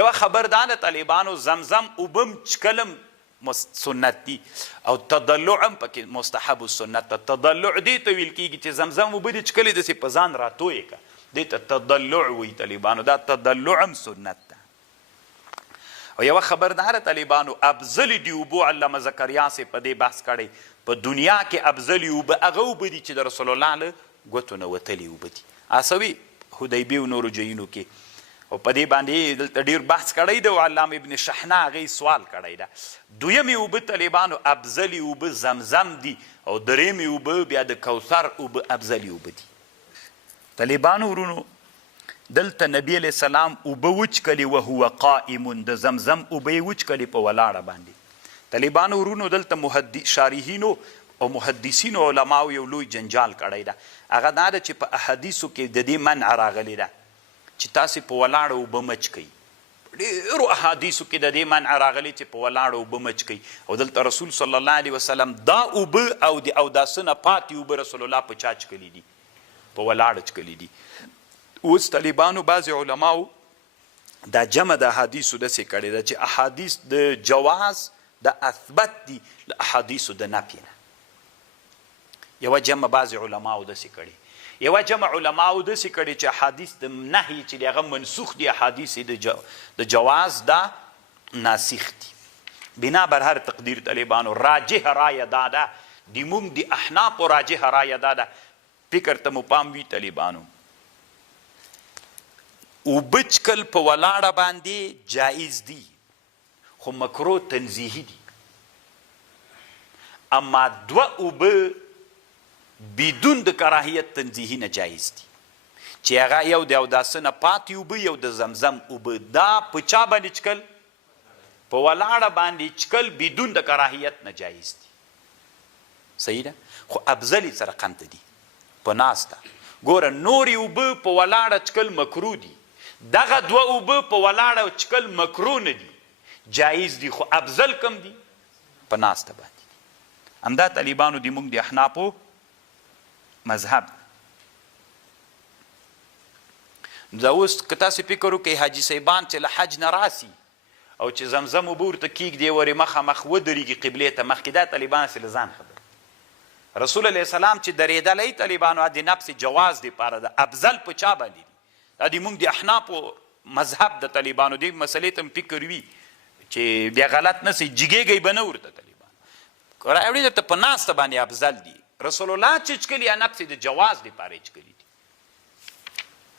یوه خبر دا د طالبانو زمزم اوبه م چکلم سنت دي او تضلع هم پکې مستحب السنت ته تضلع دې ته ویل کېږي چې زمزم اوبه دې چکلې داسې په ځان راتویې که دې ته تضلع وایي طالبانو دا تضلع هم سنت ده او یوه خبردار طالبانو افضل دي اوبو علامه زکریا صاحب په دې بحث کړی په دنیا کې افضل اوبه هغه اوبه دي چې د رسول الله له ګوتو نه وتلي اوبه دي اسوي حدیبیې او نورو ځایونو کې او په دې باندې دلته ډېر بحث کړی دی او علامه ابن شحنه هغې سوال کړی ده دویمې اوبه طالبانو افضلې اوبه زمزم دي او درېیمې اوبه بیا د کوثر اوبه افضلې اوبه دي طالبانو ورونو دلته نبی علیه السلام اوبه وچکلې وهو قائم د زمزم اوبه یې وچکلې په ولاړه باندې طالبانو ورونو دلته شارحینو او محدثینو علماو یو لوی جنجال کړی ده هغه دا ده چې په احادیثو کې د دې منع راغلی ده چې تاسې په ولاړه اوبه مچ کوئ ډېرو احادیثو کې د دې منع راغلی چې په ولاړه اوبه مچ کوئ او دلته رسول صلی الله علیه وسلم دا اوبه او د اوداسه نه پاتې اوبه رسول الله په چا چکلي دي په ولاړه چکلي دي اوس طالبانو بعضې علماو دا جمع د احادیثو داسې کړې ده چې احادیث د جواز د اثبت دي له احادیثو د نفي نه یوه جمع بعضې علماو داسې کړې یوه جمع علماو داسې کړي چې احادیث د نهي چې د هغه منسوخ دي احادیث د جواز دا ناسخ دي بنا بر هر تقدیر طالبانو راجح رایه دا ده د موږ د احنافو راجح رایه دا ده فکر ته مو پام وي طالبانو اوبه چکل په ولاړه باندې جایز دي خو مکرو تنزیهي دي اما دوه اوبه بدون د کراهیت تنزیهی نه جایز دي چې هغه یو د اوداسه نه پاتې اوبه یو د زمزم اوبه دا په چا باندې چکل په ولاړه باندې چکل بدون د کراهیت نه جایز دي صحیح ده خو افضلې سره قمته دي په ناسته ګوره نورې اوبه په ولاړه چکل مکرو دي دغه دوه اوبه په ولاړه چکل مکرو نه دي جایز دي خو افضل کم دي په ناسته باندې دي همدا طالبانو د موږ د احنافو مذهب دا اوس که تاسې فکر وکړئ حاجي صاحبان چې له حج نه راسي او چې زمزم اوبه ورته کیږدي ورې مخامخ ودرېږي قبلې ته مخکې دا طالبان هسې له ځان خبر رسول علیه السلام چې درېدلی طالبانو د نفس جواز دپاره ده افضل په چا باندې دي دا د موږ د احنافو مذهب د طالبانو دې مسلې ته فکر وي چې بیا غلط نه سي جګېږئ به نه ورته طالبانو راوړي درته په ناسته باندې افضل دي رسول الله چې چکلي یا نفس د جواز دپاره یې چکلي